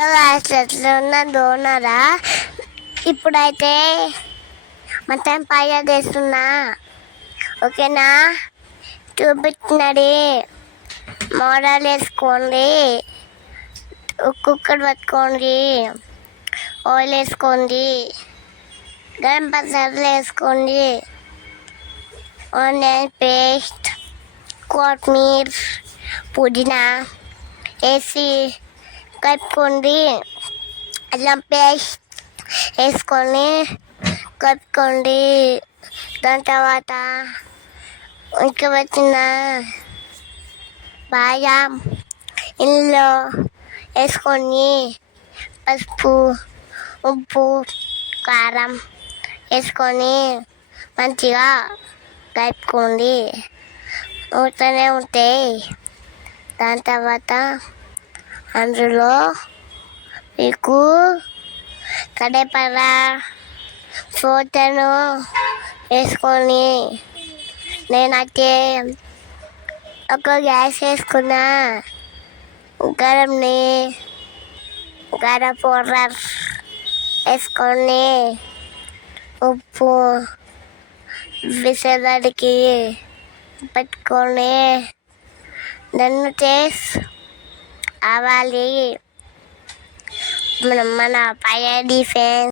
ఎట్లా ఉన్న దోనరా ఇప్పుడైతే మొత్తం పైగా చేస్తున్నా. ఓకేనా? చూపించినది మోడల్ వేసుకోండి, కుక్కర్ పట్టుకోండి, ఆయిల్ వేసుకోండి, గరం మసాలా వేసుకోండి, ఆనియన్ పేస్ట్, కొత్తిమీర, పుదీనా వేసి కలుపుకోండి. అల్లం పేస్ట్ వేసుకొని కలుపుకోండి. దాని తర్వాత ఇంకా వచ్చిన బాదం ఇందులో వేసుకొని పసుపు, ఉప్పు, కారం వేసుకొని మంచిగా కలుపుకోండి. ఉడుతూనే ఉంటాయి. దాని తర్వాత అందులో మీకు కడపర సోతను వేసుకొని నేనైతే ఒక గ్యాస్ వేసుకున్నా. గరం పౌడర్ వేసుకొని ఉప్పు విసరడానికి పెట్టుకొని దాన్ని చేసి అవ్వాలి. మన పై డిఫెన్స్